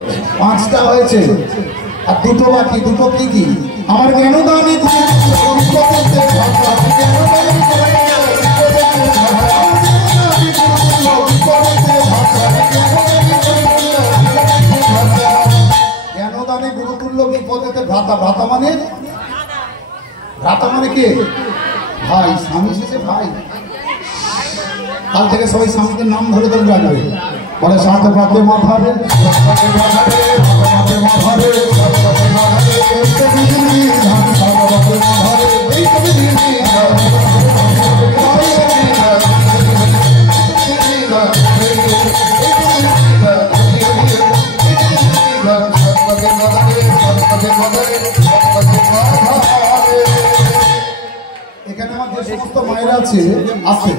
পাঁচটা হয়েছে আর দুটো বাকি। দুটো কি কি? আমার কেন দামি জ্ঞানদানে গুরুতুল্য বিপদেতে ভ্রাতা। ভ্রাতা মানে? ভ্রাতা মানে কে? ভাই। স্বামী শেষে ভাই। কাল থেকে সবাই স্বামীদের নাম ধরে ধরে রাখবে। বলে সাথে পাতে মাথারে এখানে আমার যে সমস্ত মায়েরা আছে আছে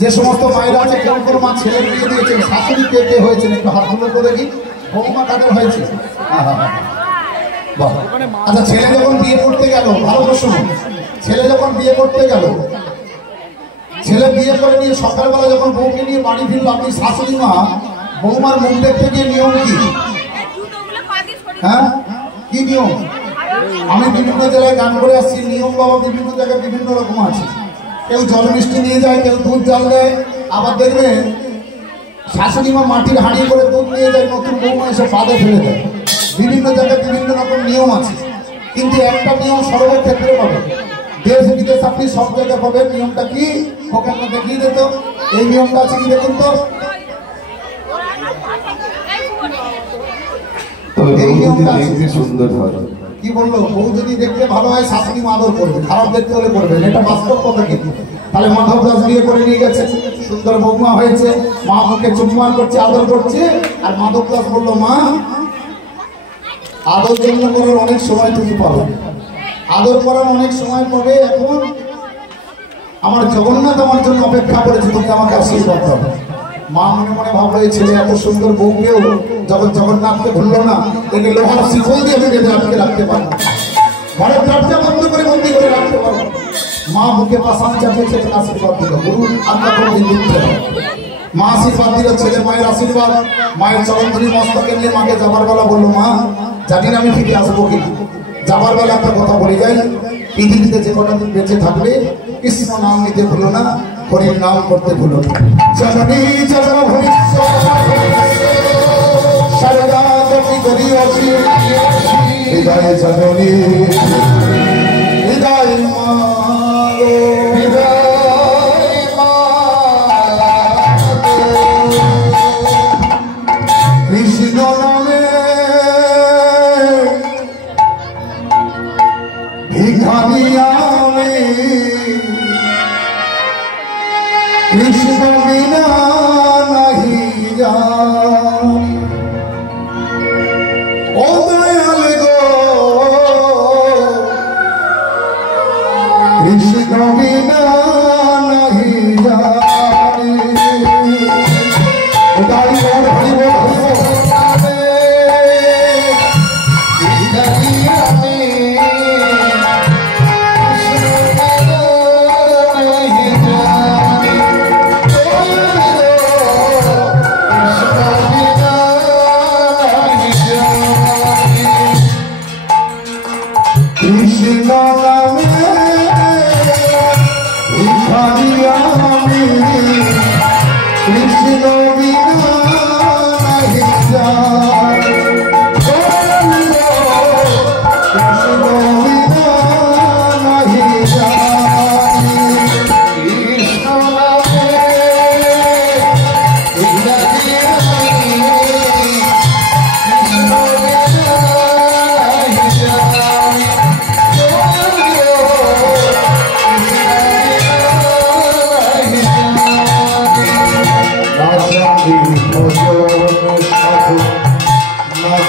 যে সমস্ত মায়েরা আছে কেউ কোনো মা ছেলে বিয়ে দিয়েছেন, শাশুড়ি কে কে হয়েছেন একটু হাত তুলে করে দেখি। বৌমা কাদের হয়েছে? আচ্ছা, ছেলে যখন বিয়ে করতে গেল, ভালো প্রশ্ন, ছেলে যখন বিয়ে করতে গেল, ছেলে বিয়ে করে নিয়ে সকালবেলা যখন বউকে নিয়ে বাড়ি ফিরল, আপনি শাশুড়ি মা বৌমার মুখ দেখতে গিয়ে নিয়ম কি? হ্যাঁ, কি নিয়ম? আমি বিভিন্ন জায়গায় গান করে আসছি, নিয়ম বাবা বিভিন্ন জায়গায় বিভিন্ন রকম আছে। কেউ জল মিষ্টি নিয়ে যায়, কেউ দুধ জল দেয়, আবার দেখবে শাশুড়ি মা মাটির হাঁড়ি করে দুধ নিয়ে যায়, নতুন বৌমা এসে পাদে ফেলে দেয়। বিভিন্ন জায়গায় বিভিন্ন রকম নিয়ম আছে, কিন্তু একটা নিয়ম সর্বের ক্ষেত্রে পাবে, দেশ বিদেশ আপনি সব জায়গায় পাবেন। নিয়মটা কি? ওখানে দেখিয়ে দিত। এই নিয়মটা আছে কি দেখুন তো। এই নিয়মটা সুন্দর হয়। কি বললো? বউ যদি দেখতে ভালো হয় শাশুড়ি মা আদর করবে, খারাপ দেখতে হলে করবেন, এটা বাস্তব কথা। কিন্তু তাহলে মাধব দাস বিয়ে করে নিয়ে গেছে, সুন্দর বৌমা হয়েছে, মা মুখে চুম্বন করছে, আদর করছে। আর মাধব দাস বললো, মা আদর জন্য করার অনেক সময় তুমি পাবে, আদর করার অনেক সময় পাবে। এখন আমার জগন্নাথ আমার জন্য অপেক্ষা করেছে, তুমি আমাকে আশীর্বাদ দাও। মা মনে মনে ভাবলো, এই ছেলে এত সুন্দর বউকেও যখন জগন্নাথকে ভুললো না, একে লোহার শিকল দিয়ে বেঁধে আটকে রাখতে পারবো, ঘরের দরজা বন্ধ করে বন্দি করে রাখতে পারবো। মা বুকে পাশান চাপিয়েছে, আশীর্বাদ দিল। গুরু আত্মা কোনো দিন দিচ্ছে না। মা আশীর্বাদ দিল, ছেলে মায়ের আশীর্বাদ। মায়ের চরণ ধরি মস্তকে নিয়ে মাকে যাবার বেলা বললো, মা জানি না আমি ফিরে আসবো কিনা, যাবার বেলা একটা কথা বলে যাই, পৃথিবীতে যে কটা দিন বেঁচে থাকবে কৃষ্ণ নাম নিতে ভুলো না, হরির নাম করতে ভুলো না। জননী জনম সারদা গতি করিয়াছি, হৃদয়ে জননী হৃদয় মা কৃষ্ণ নামে ভিখারি আমি, কৃষ্ণ বিনা নাহি যাই। ও দয়াল গো, কৃষ্ণ বিনা নাহি যাই। কৃষ্ণ নামে ভিখারি আমি, কৃষ্ণ বিনা নাহি যাই। কৃষ্ণ বিনা নাহি যাই। কৃষ্ণ নামে ভিখারি আমি, কৃষ্ণ বিনা নাহি যাই।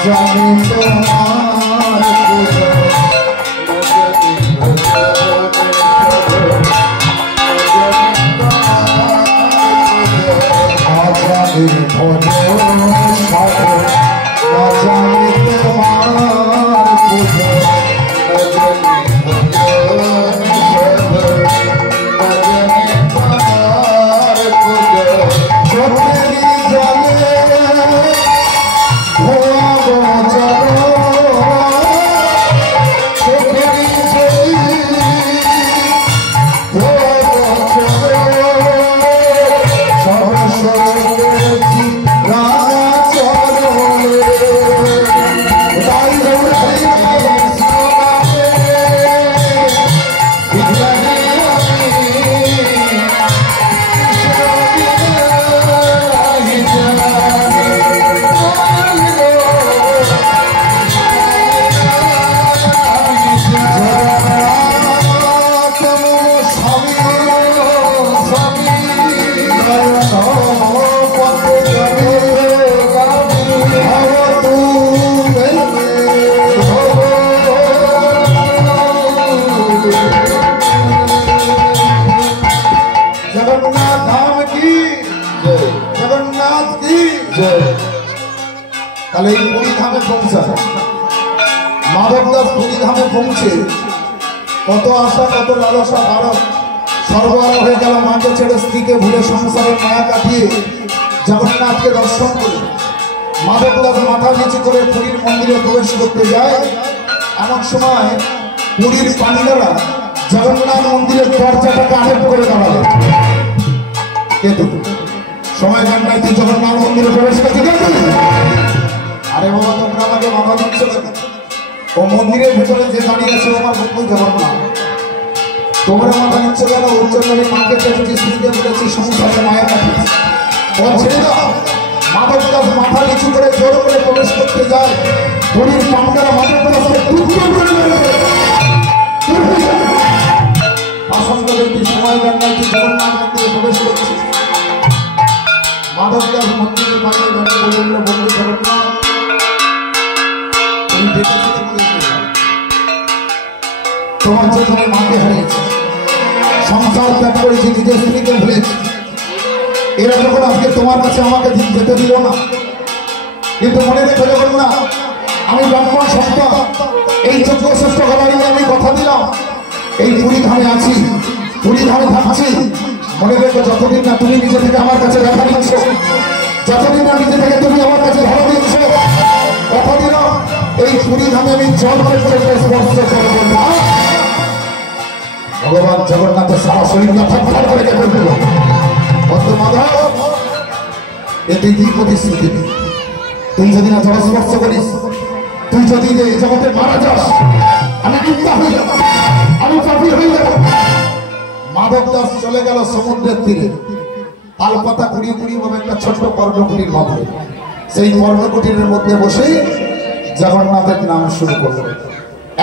জানি তোমার আজাদের ভজন সাধু, জানি তোমার পুজো, জলে ভোয়া তাহলে এই পুরী ধামে পৌঁছায় মাধব দাস পুরী ধামে পৌঁছে কত আশা কত লালসা ভারত সর্বহারা হয়ে গেল। মাকে ছেড়ে স্ত্রীকে ভুলে সংসারের মায়া কাটিয়ে জগন্নাথকে দর্শন করে মাধব দাস মাথা নিচু করে পুরীর মন্দিরে প্রবেশ করতে যায়। এমন সময় পুরীর পান্ডারা জগন্নাথ মন্দিরের দরজাটাকে আরেক করে দাঁড়াবে। কিন্তু সময় কান্নায় তুই জগন্নাথ মন্দিরে প্রবেশ করতে গেলি? আরে বাবা, তোমরা আমাকে মাথা দিচ্ছ কেন? ও মন্দিরের ভেতরে যে দাঁড়িয়ে আছে আমার বন্ধু জগন্নাথ। তোমরা মাথা নিচ্ছ কেন? ওর জন্য আমি মাকে ছেড়েছি, স্ত্রীকে বলেছি, সংসারে মায়া কাটিয়েছি। ওর ছেড়ে দাও। মাধব দাস মাথা নিচু করে জোর করে প্রবেশ করতে যায়। পুরীর পান্ডারা মাধব দাসকে টুকরো করে দেবে। আসন্ন ব্যক্তি সময় কান্নায় তুই জগন্নাথ মন্দিরে প্রবেশ করছিস। মাধব দাস মন্দিরের বাইরে দাঁড়িয়ে বলল, বন্ধু জগন্নাথ, তুমি দেখেছি তোমার জন্য আমি মাকে হারিয়েছি, সংসার ত্যাগ করেছি, নিজের স্ত্রীকে ভুলেছি। এরা যখন আজকে তোমার কাছে আমাকে যেতে দিল না, কিন্তু মনে রেখে যখন না আমি ব্রাহ্মণ সন্তান, এই যোগ্য শ্রেষ্ঠ গলায় আমি কথা দিলাম এই পুরী ধামে আছি, পুরী ধামে থাকছি। মনে রেখো, যতদিন না তুমি নিজে থেকে আমার কাছে দেখা দিচ্ছ, যতদিন না নিজে থেকে তুমি আমার কাছে ধরা দিচ্ছ, কথা দিলাম এই পুরী ধামে আমি জলকে স্পর্শ করবো না। ভগবান জগন্নাথের সারা শরীরটা থরথর করে কেঁপে দিল। বন্ধু মাধব, এটি কি প্রতিশ্রুতি? তুই যদি না জল স্পর্শ করিস, তুই যদি জগতে মারা যাস, আমি চিন্তা হয়ে যাব, আমি পাপী হয়ে যাব। মাধব দাস চলে গেল সমুদ্রের তীরে। তালপাতা কুড়িয়ে কুড়িয়ে ভাবে একটা ছোট্ট কর্ণকুটির মধ্যে, সেই কর্ণকুটিরের মধ্যে বসেই জগন্নাথের নাম শুরু করলো।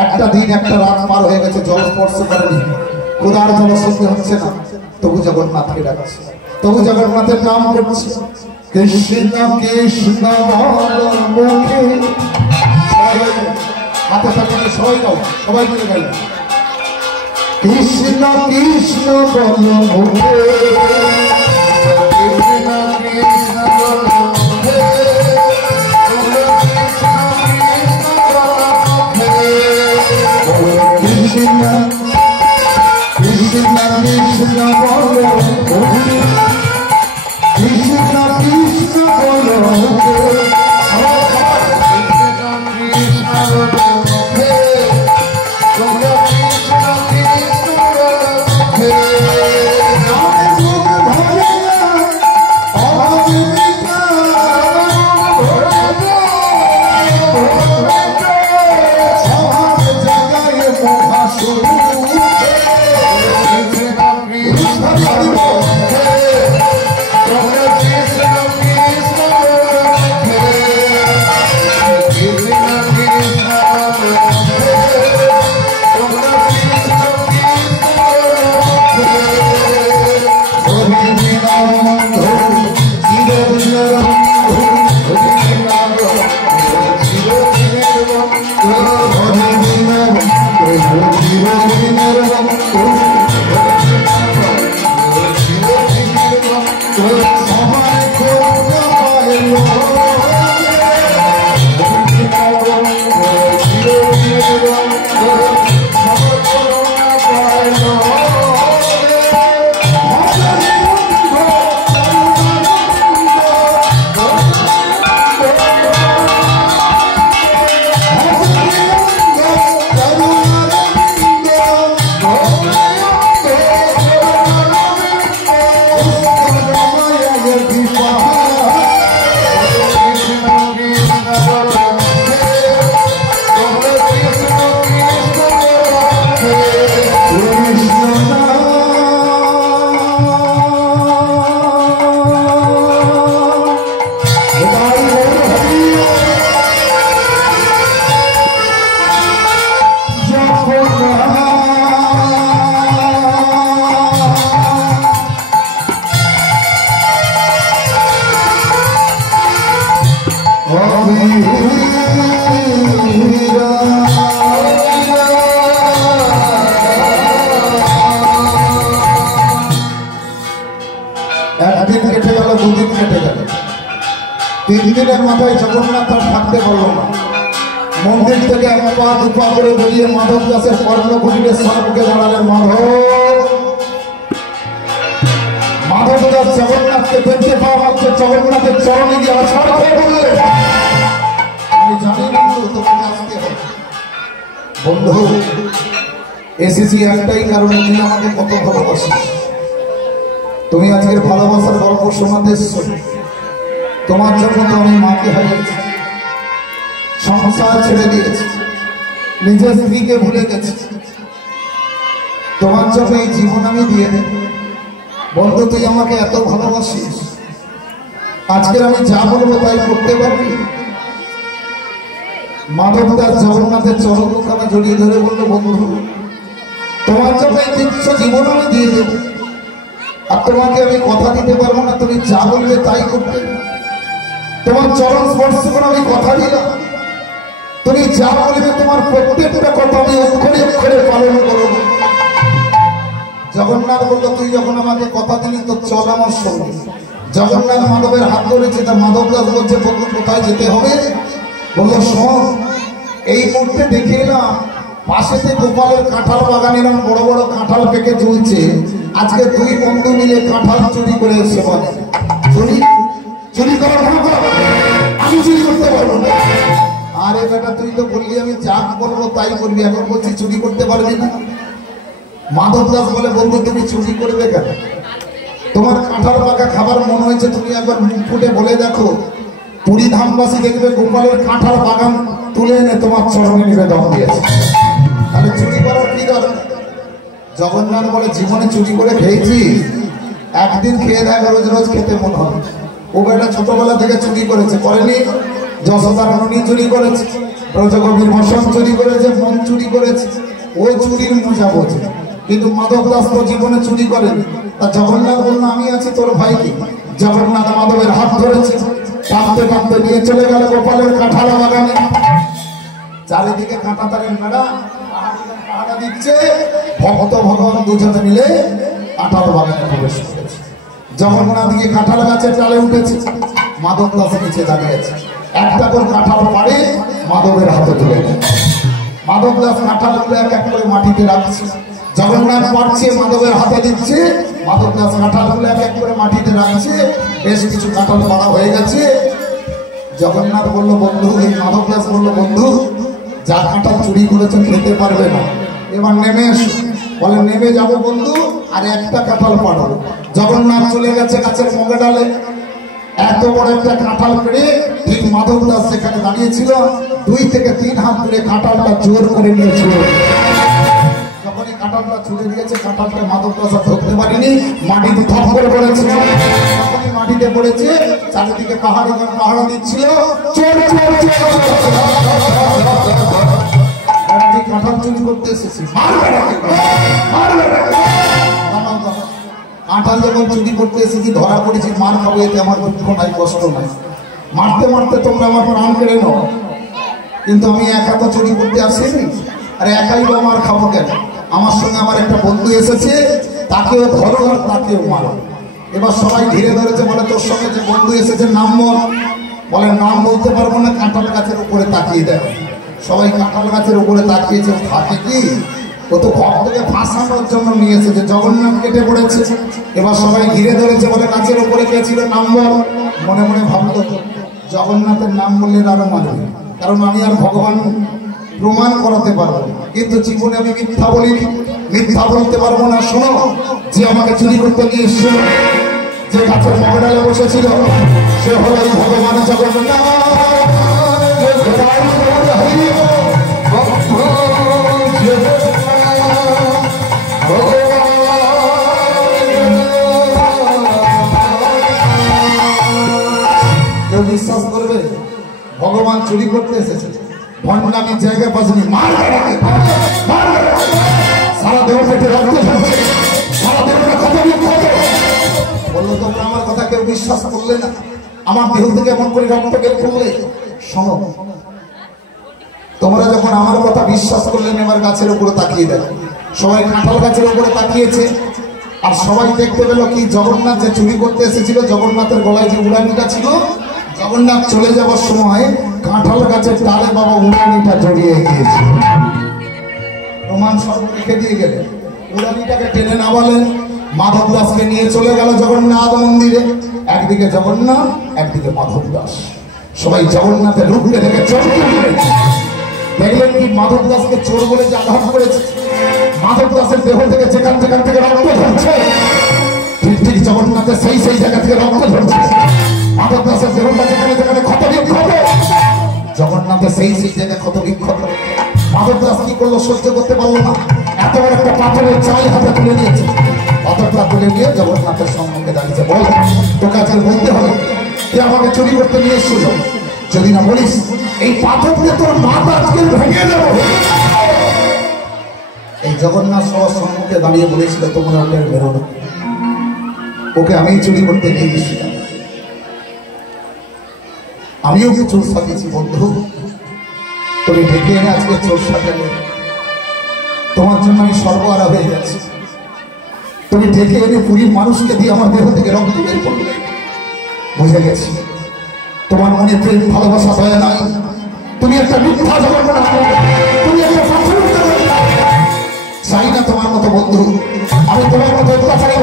একটা দিন একটা রাত পার হয়ে গেছে, জল স্পর্শ করেনি, কোদার জলসন্ধি হচ্ছে না, তবু জগন্নাথকে ডাকছে, তবু জগন্নাথের নাম করছে। কৃষ্ণ কৃষ্ণ মুখে হাতে থাকে সবাই গাও, সবাই মিলে গাই। কৃষ্ণ কৃষ্ণ বল মুখে, কৃষ্ণ কৃষ্ণ বল মুখে, কৃষ্ণ কৃষ্ণ কৃষ্ণ বল মুখে, কৃষ্ণ কৃষ্ণ বল মুখে, একদিন কেটে গেল, দুদিন কেটে গেল, 3 দিনের মাথায় জগন্নাথ আর থাকতে মন্দির থেকে এক পা দুপা করে বেরিয়ে মাধব দাসের কর্ণকুটিরের সম্মুখে দাঁড়ালেন। মাধব দাস জগন্নাথকে দেখতে পাওয়া মাত্র জগন্নাথের চরণে গিয়ে আছাড় করে বললেন, আমি জানি বন্ধু তোমাকে আসতে হবে। বন্ধু এসেছি একটাই কারণে, তুমি আমাকে কত ভালোবাসি। তুমি আজকের ভালোবাসার গল্প শোনাতে এসছো। তোমার জন্য তো আমি মাকে হারিয়েছি, সংসার ছেড়ে দিয়েছি, নিজের স্ত্রীকে ভুলে গেছি। তোমার জন্য এই জীবন আমি দিয়ে দেব। বন্ধু তুই আমাকে এত ভালোবাসিস, আজকের আমি যা বলবো তাই করতে পারবি? মাধব দাস জগন্নাথের চরণখানা জড়িয়ে ধরে বললো, বন্ধু তোমার জন্য এই তুচ্ছ জীবন আমি দিয়ে দেব, আর তোমাকে আমি কথা দিতে পারবো না তুমি যা বলবে তাই করতে। তোমার চরণ স্পর্শ করে আমি কথা দিলাম, তুমি যা বলবে তোমার প্রত্যেকটা কথা আমি অক্ষরে অক্ষরে পালন করব। জগন্নাথ বললো, তুই যখন আমাকে কথা দিলি তো চল আমার সঙ্গে। জগন্নাথ মাধবের হাত ধরেছে, তা মাধব দাস বলছে, বন্ধু কোথায় যেতে হবে? বললো, শোন, এই মুহূর্তে দেখে এলাম পাশেতে গোপালের কাঁঠাল বাগান এরকম বড় বড় কাঁঠাল পেকে ঝুলছে। আজকে দুই বন্ধু মিলে কাঁঠাল চুরি করে এসে বলে, চুরি চুরি করার ভালো করো, আমি চুরি করতে পারবো না। আরে বেটা তুই তো বললি আমি যা বলবো তাই করবি, এখন বলছি চুরি করতে পারবি না। মাধব দাস বলে, বন্ধু তুমি চুরি করবে কেন? তোমার কাঁঠাল পাকা খাবার মনে হয়েছে, তুমি একবার মুখ ফুটে বলে দেখো, পুরী ধামবাসী দেখবে গোপালের কাঁঠাল বাগান তুলে এনে তোমার চরণে নিবেদন দিয়েছে, তাহলে চুরি করার কি দরকার? জগন্নাথ বলে, জীবনে চুরি করে খেয়েছি, একদিন খেয়ে দেখ, রোজ রোজ খেতে মনে হবে। ও বেটা ছোটবেলা থেকে চুরি করেছে, করেনি? যশোদার ননী চুরি করেছে, ব্রজকবির বসন চুরি করেছে, মন চুরি করেছে, ও চুরির মজা বোঝে। কিন্তু মাধব দাস তো জীবনে চুরি করেন। তা জগন্নাথ বললো, আমি আছি তোর ভাই কি? জগন্নাথ মাধবের হাত ধরেছে, টানতে টানতে নিয়ে চলে গেল গোপালের কাঁঠাল বাগানে। চারিদিকে কাঁটা তারের মেলা পাহারা দিচ্ছে, ভক্ত ভগবান দুজনে মিলে কাঁঠাল বাগানে প্রবেশ করেছে। জগন্নাথ গিয়ে কাঁঠাল গাছের ডালে উঠেছে, মাধব দাস নিচে দাঁড়িয়েছে, একটা করে কাঁঠাল পাড়ে মাধবের হাতে তুলে দেয়। মাধব দাস কাঁঠালগুলো এক এক করে মাটিতে রাখছে, জগন্নাথ পারছে মাধবের হাতে দিচ্ছে, মাধব দাস কাঁঠালগুলো এক এক করে মাটিতে রাখছে। বেশ কিছু কাঁঠাল পাড়া হয়ে গেছে। জগন্নাথ বললো, বন্ধু, এই মাধব দাস বললো, বন্ধু যা কাঁঠাল চুরি করেছে খেতে পারবে না, এবার নেমে এসো। বলে, নেমে যাবো বন্ধু, আর একটা কাঁঠাল পাড়ো। জগন্নাথ চলে গেছে গাছের মগে ডালে, এত বড় একটা কাঁঠাল পেড়ে ঠিক মাধব দাস সেখানে দাঁড়িয়েছিল, 2 থেকে 3 হাত ধরে কাঁঠালটা জোর করে নিয়েছিল। যখনই কাঁঠালটা ছুটে দিয়েছে, কাঁঠালটা মাধব দাস ধরতে পারেনি, মাটিতে থপ করে পড়েছিল। যখনই মাটিতে পড়েছে, চারিদিকে পাহারা দিচ্ছিল, কাঁঠাল চুরি করতে এসেছি, কাঁঠাল যখন চুরি করতে এসেছি ধরা পড়েছি, মার খাবো, এতে আমার দুঃখ নাই, কষ্ট নাই। মারতে মারতে তোমরা আমার প্রাণ কেড়ে নাও, কিন্তু আমি একা তো চুরি করতে আসিনি, আর একাই বা মার খাবো কেন? আমার সঙ্গে আমার একটা বন্ধু এসেছে, তাকেও ধরো আর তাকেও মারো। এবার সবাই ঘিরে ধরেছে, বলে, তোর সঙ্গে যে বন্ধু এসেছে নাম বল। বলে, নাম বলতে পারবো না, কাঁঠাল গাছের উপরে তাকিয়ে দেখো। সবাই কাঁঠাল গাছের উপরে তাকিয়েছে, থাকে কি? ও তো ভক্তকে ফাঁসানোর জন্য নিয়ে এসেছে। জগন্নাথ কেটে পড়েছে, এবার সবাই ঘিরে ধরেছে, বলে, গাছের উপরে কে ছিল নাম বল। মনে মনে ভাবলো, জগন্নাথের নাম বললে আরো মারবে, কারণ আমি আর ভগবান প্রমাণ করাতে পারবো, কিন্তু জীবনে আমি মিথ্যা বলিনি, মিথ্যা বলতে পারবো না। শোনো, যে আমাকে চুরি করতে নিয়ে এসেছিল, যে গাছের মগডালে বসেছিল, সে হলো ভগবান জগন্নাথ। বিশ্বাস করবে, ভগবান চুরি করতে এসেছে, ভণ্ডামির জায়গা পাশে সারা দেহ পেটে রক্ত ঝরছে, সারা দেহটা কত বললো, তোমরা আমার কথা কেউ বিশ্বাস করলে না, আমার দেহ থেকে এমন করে রক্ত বের করলে। শোনো, তোমরা যখন আমার কথা বিশ্বাস করলেন, এবার গাছের উপরে তাকিয়ে দেখো। সবাই কাঁঠাল গাছের উপরে তাকিয়েছে, আর সবাই দেখতে পেল কি, জগন্নাথ যে চুরি করতে এসেছিল, জগন্নাথের গলায় যে উড়ানিটা ছিল, জগন্নাথ চলে যাওয়ার সময় কাঁঠাল গাছের ডালে বাবা উড়ানিটা জড়িয়ে গিয়েছে। প্রমাণ সব রেখে দিয়ে গেলে উড়ানিটাকে টেনে নামালেন, মাধব দাসকে নিয়ে চলে গেল জগন্নাথ মন্দিরে। একদিকে জগন্নাথ, একদিকে মাধব দাস। সবাই জগন্নাথের রূপে দেখে চোরকে বলেছে। দেখলেন কি মাধব দাসকে চোর বলে যে আঘাত করেছে, মাধব দাসের দেহ থেকে যেখান থেকে রক্ত ঝরছে, ঠিক ঠিক জগন্নাথের সেই জায়গা থেকে রক্ত ঝরছে। মাধব দাসের দেহটা যেখানে ক্ষত বিক্ষত, জগন্নাথের সেই জায়গায় ক্ষত বিক্ষত। মাধব দাস কি করলো, সহ্য করতে পারলো না, এত বড় একটা পাথরের চাই হাতে তুলে নিয়েছে। পাথরটা তুলে নিয়ে জগন্নাথের সম্মুখে দাঁড়িয়েছে। বল, তোকে আজকে বলতে হবে তুই আমাকে চুরি করতে নিয়ে এসেছিল, যদি না বলিস এই পাথর দিয়ে তোর মাথা আজকে ভেঙে দেবো। এই জগন্নাথ সবার সম্মুখে দাঁড়িয়ে বলেছিল, তোমরা ওকে বেরো না, ওকে আমি চুরি করতে নিয়ে গেছিলাম, আমিও কি চোর সাজিয়েছি বন্ধু, তুমি ডেকে এনে আজকে চোর সাজালে, তোমার জন্য আমি সর্বহারা হয়ে যাচ্ছি। তুমি ডেকে এনে পুরীর মানুষকে দিয়ে আমার দেহ থেকে রক্ত বের করবে। বুঝে গেছি তোমার মনে প্রেম ভালোবাসা দয়া নাই, তুমি একটা মিথ্যা জগন্নাথ, তুমি একটা চাই না তোমার মতো বন্ধু, আমি তোমার মতো অত্যাচারী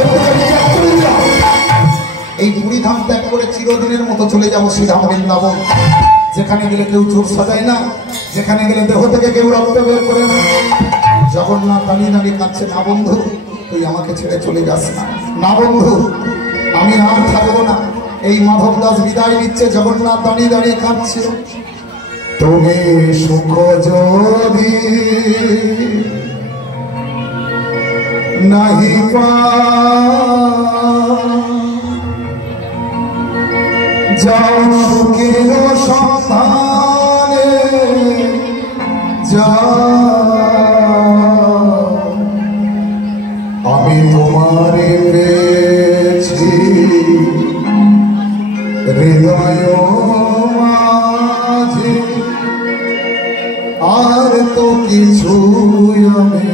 এই পুরী ধাম ত্যাগ করে চিরদিনের মতো চলে যাবো শ্রীধাম বৃন্দাবন, যেখানে গেলে কেউ চোর সাজায় না, যেখানে গেলে দেহ থেকে কেউ রক্ত বের করে না। জগন্নাথ দাঁড়িয়ে কাঁদছে, না বন্ধু তুই আমাকে ছেড়ে চলে যাস না, না বন্ধু আমি আর থাকবো না। এই মাধব দাস বিদায় নিচ্ছে, জগন্নাথ দাঁড়িয়ে কাঁদছে। তুমি সুখ যদি নাহি যাও সুখের সন্ধানে, আমি তোমারে পেয়েছি হৃদয় মাঝে, আর তো কিছু আমি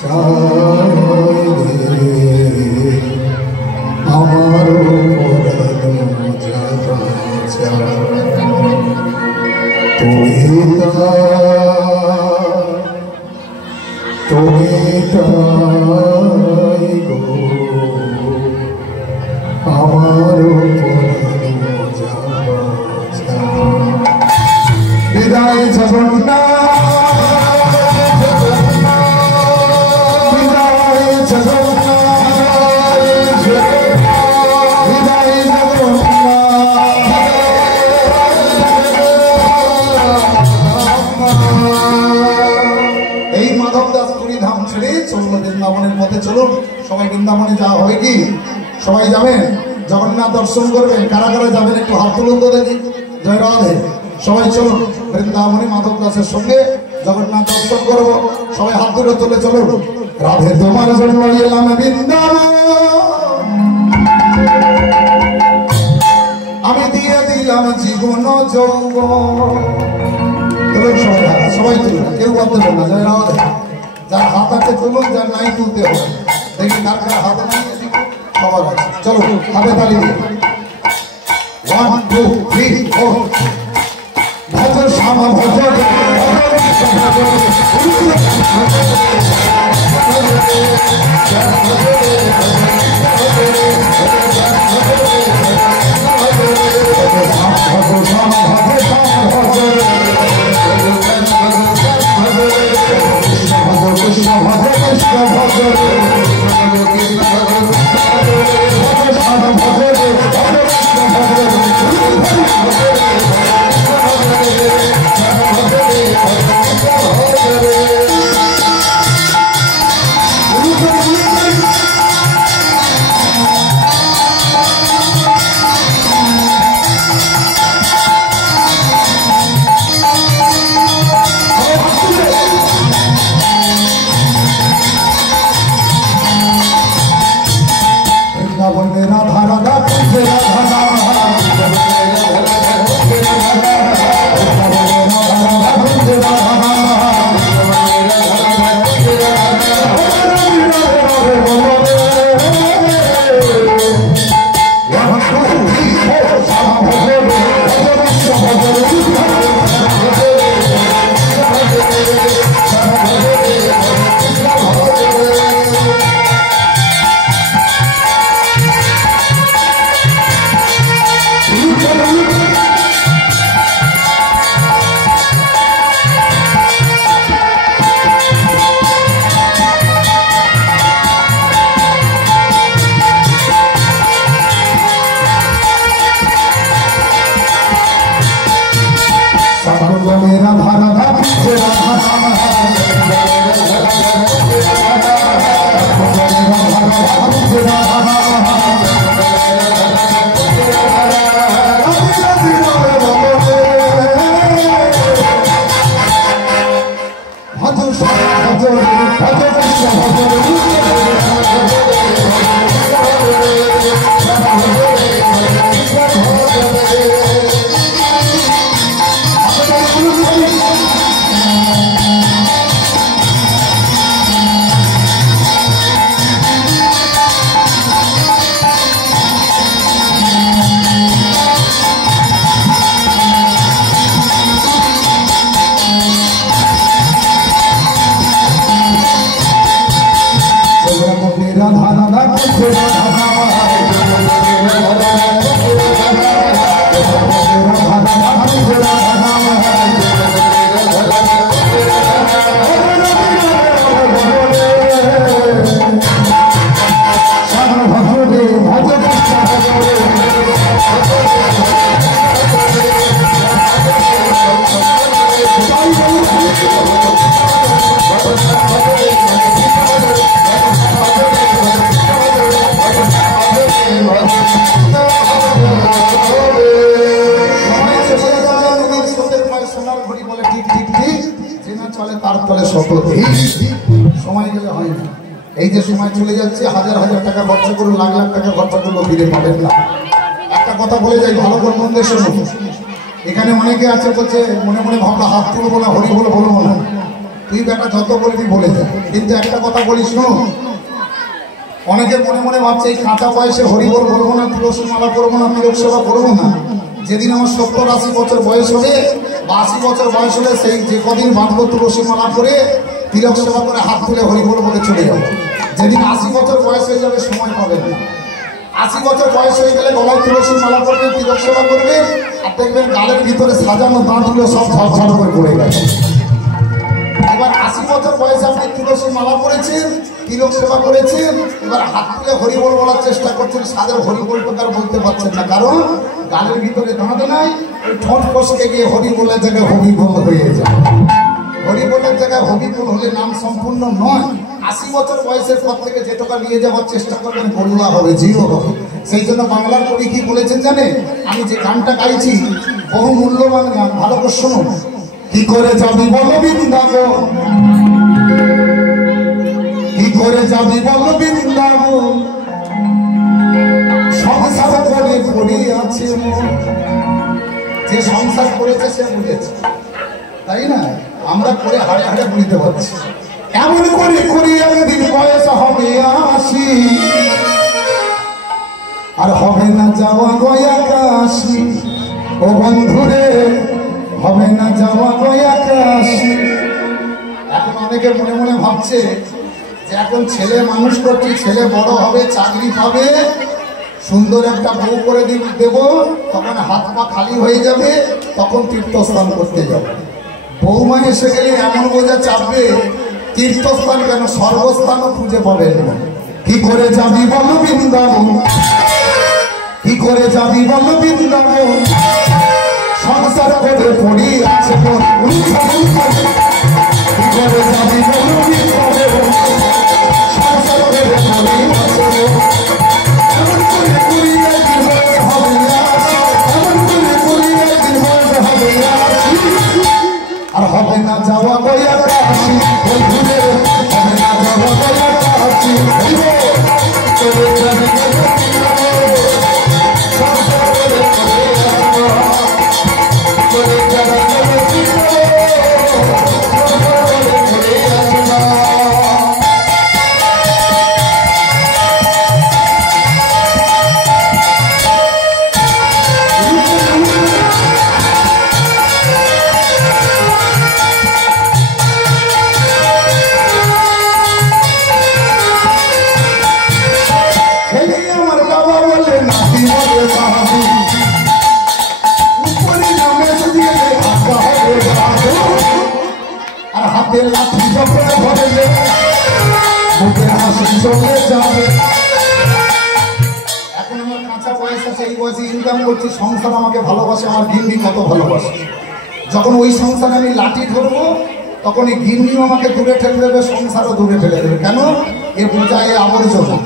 চাই আমার তুমি তাই গো আমার বিদায় জগন্নাথ, বিদায় জগন্নাথ, বিদায় জগন্নাথ। এই মাধব দাস পুরী ধাম ছেড়ে চলল বৃন্দাবনের পথে। চলুন সবাই বৃন্দাবনে যাওয়া হয় কি? সবাই যাবেন, জগন্নাথ দর্শন করবেন। কারা কারা যাবেন একটু হাত তুলুন তো দেখি। জয় রাধে। সবাই চলুন বৃন্দাবনে মাধব দাসের সঙ্গে জগন্নাথ দর্শন করবো। সবাই হাত তুলে তুলে চলুন। রাধে তোমার জন্য এলাম বৃন্দাবন, আমি দিয়ে দিলাম জীবন যৌবন। সবাই তুলুন, কেউ বলতে পারবে না। জয় রাধে। যার হাত আছে তুলুন, যার নাই তুলতে হবে। দেখি কার কার হাতে নাই, সবার আছে। চলো হাতে তালি দিয়ে 1 2 3 4 ভজ শ্যাম ভজ সময় গেলে হয় না। এই যে সময় চলে যাচ্ছে, হাজার হাজার টাকা খরচা করুন, লাখ লাখ টাকা খরচা করলেও ফিরে পাবেন না। একটা কথা বলে যাই, ভালো করে মন দিয়ে শুনুন। এখানে অনেকে আছে বলছে মনে মনে ভাবলো হাত তুলবো না, হরি বলে বলবো না। তুই বেটা যত বলবি বলে যা, কিন্তু একটা কথা বলি শুনুন। অনেকে মনে মনে ভাবছে এই কাঁচা বয়সে হরি বল বলবো না, তুলসী মালা করবো না, তিলক সেবা করবো না। যেদিন আমার 70-80 বছর বয়স হবে বা 80 বছর বয়স হলে সেই যে কদিন বাঁধবো তুলসী মালা করে, তিলক সেবা করে, হাত তুলে হরি বল বলে চলে যাবে। যেদিন 80 বছর বয়স হয়ে যাবে সময় পাবেন না। 80 বছর বয়স হয়ে গেলে গলায় তুলসী মালা করবে, তিলক সেবা করবে, আর দেখবেন গালের ভিতরে সাজানো দাঁতগুলো সব ঝরঝর করে পড়ে গেছে। এবার 80 বছর বয়সে আপনি তুলসী মালা করেছেন, তিলক সেবা করেছেন, এবার হাত তুলে হরি বল বলার চেষ্টা করছেন, সাদের হরি বলটা তার বলতে পারছেন না, কারণ গালের ভিতরে দাঁত নাই। ওই ঠোঁট কষকে গিয়ে হরি বলার জায়গায় হরি বল হয়ে যায়। হরি বলের জায়গায় হরি বল হলে নাম সম্পূর্ণ নয়। 80 বছর বয়সের পর থেকে যে টাকা নিয়ে যাওয়ার চেষ্টা করবেন বললা হবে, জিরো হবে। সেই জন্য বাংলার কবি কি বলেছেন জানে? আমি যে গানটা গাইছি বহু মূল্যবান গান, ভালো করে শুনুন। কি করে যাবি বল বৃন্দাবন, কি করে যাবি বল বৃন্দাবন, সংসার করে পড়ে আছে। যে সংসার করেছে সে বুঝেছে, তাই না? আমরা করে হাড়ে হাড়ে বুঝতে পারছি। এমন করে করি একদিন বয়স হবে 80, আর হবে না যাওয়া গয়া কাশি। ও বন্ধুরে, হবে না যাওয়া গয়া কাশি। এখন অনেকে মনে মনে ভাবছে যে এখন ছেলে মানুষ করছি, ছেলে বড় হবে, চাকরি পাবে, সুন্দর একটা বউ করে দেব, তখন হাত পা খালি হয়ে যাবে, তখন তীর্থস্থান করতে যাবে। বৌমা এসে গেলে এমন বোঝা চাপবে, তীর্থস্থান কেন সর্বস্থানও খুঁজে পাবেন না। কি করে যাবি বল বৃন্দাবন, কি করে যাবি বল বৃন্দাবন, সংসার করে পড়ি আছে। কি করে যাবি বল বৃন্দাবন, সংসার করে পড়ি আছে। এমন করে করি একদিন বয়স হবে 80, এমন করে করি একদিন বয়স হবে 80, আর হবে না যাওয়া গয়া কাশি। বন্ধুরে, হবে না যাওয়া গয়া কাশি। চলে যাবে সংসার করে পড়ে আছে, চলে যাবে এখন আমার কাঁচা বয়স আছে, এই বয়সে ইনকাম করছি, সংসার আমাকে ভালোবাসে, আমার গিন্নি কত ভালোবাসে। যখন ওই সংসারে আমি লাঠি ধরবো তখন এই গিন্নিও আমাকে দূরে ঠেলে দেবে, সংসারও দূরে ফেলে দেবে। কেন? এ বোঝায় আবর্জনা।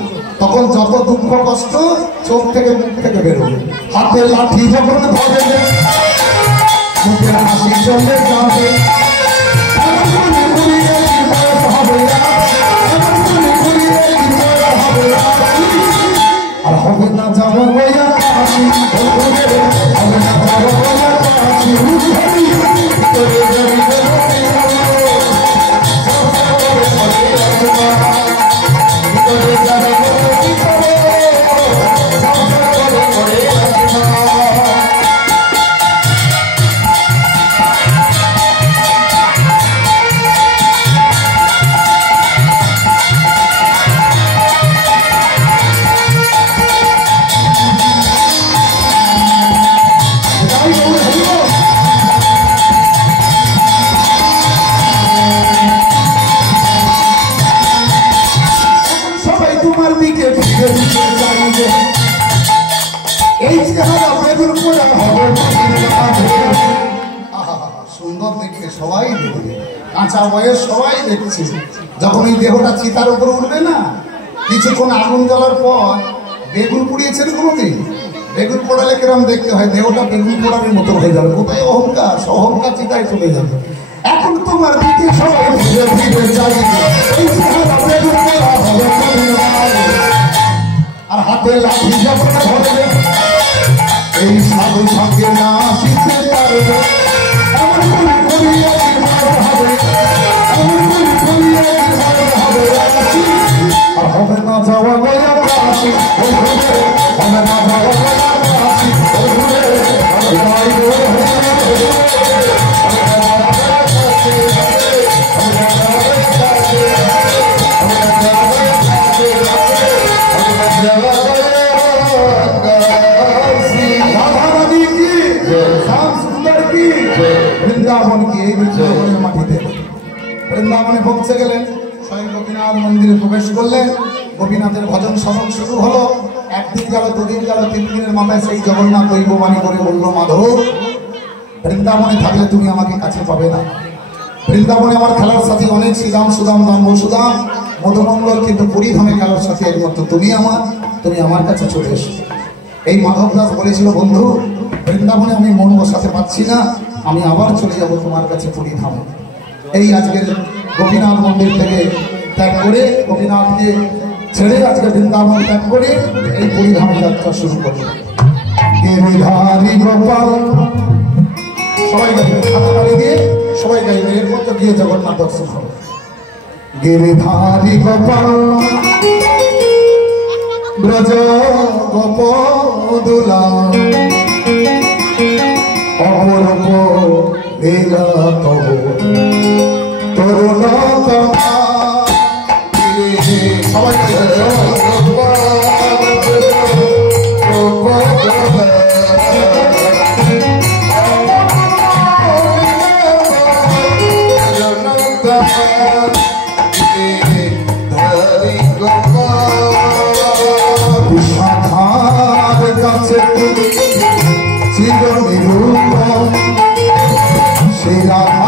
তখন যত দুঃখ কষ্ট চোখ থেকে মুখ থেকে বেরোবে। হাতে লাঠি যখন ধরবে মুখে হাসি চলে যাবে, আর হবে না যাওয়া বইয়া হাসি, হবে না যাওয়া বইয়া হাসি। সুন্দর দেখতে সবাই দেখবে, কাঁচা বয়স সবাই দেখছে। যখন এই দেহটা চিতার উপরে উঠবে না, কিছুক্ষণ আগুন জ্বলার পর বেগুন পুড়িয়েছেন কোনোদিন? বেগুন পোড়ালে কিরম দেখতে হয়? দেহটা বেগুন পোড়ানোর মতো হয়ে যাবে। কোথায় অহংকার? অহংকার চিতায় চলে যাবে। এখন তোমার দিকে সবাই ধীরে ধীরে যাই, আর হাতে লাঠি যখন ধরবে এই সাধু সঙ্গে না শিখতে পারবে। আর হবে না যাওয়া বইয়া হাসি, হবে না যাওয়া বইয়া হাসি। বৃন্দাবন কি এই বৃন্দাবনের মাটিতে? বৃন্দাবনে পৌঁছে গেলেন, স্বয়ং গোপীনাথ মন্দিরে প্রবেশ করলেন। গোপীনাথের ভজন শ্রবণ শুরু হলো। একদিন গেল, দুদিন গেল, 3 দিনের মাথায় সেই জগন্নাথ দৈববাণী করে বলল, মাধব বৃন্দাবনে থাকলে তুমি আমাকে কাছে পাবে না। বৃন্দাবনে আমার খেলার সাথী অনেক, শ্রীরাম সুদাম দাম সুদাম মধুমঙ্গল, কিন্তু পুরীধামে খেলার সাথী একমাত্র তুমি আমার কাছে চলে এসো। এই মাধব দাস বলেছিল, বন্ধু বৃন্দাবনে আমি মন বসাতে পারছি না, আমি আবার চলে যাব তোমার কাছে পুরীধামে। এই আজকের গোপীনাথ মন্দির থেকে ত্যাগ করে, গোপীনাথকে ছেড়ে আজকে বৃন্দাবন ত্যাগ করে এই পুরীধামে যাত্রা শুরু করবে। গিরিধারী গোপাল সবাই গাইবে, হাততালি দিয়ে সবাই গাইবে, এরপর তো গিয়ে জগন্নাথ দর্শন হবে। গিরিধারী গোপাল ব্রজ গোপদুলা অপরূপ লীলা তব তরুণ সবাই কাছে চির নিরূপ শ্রীরাম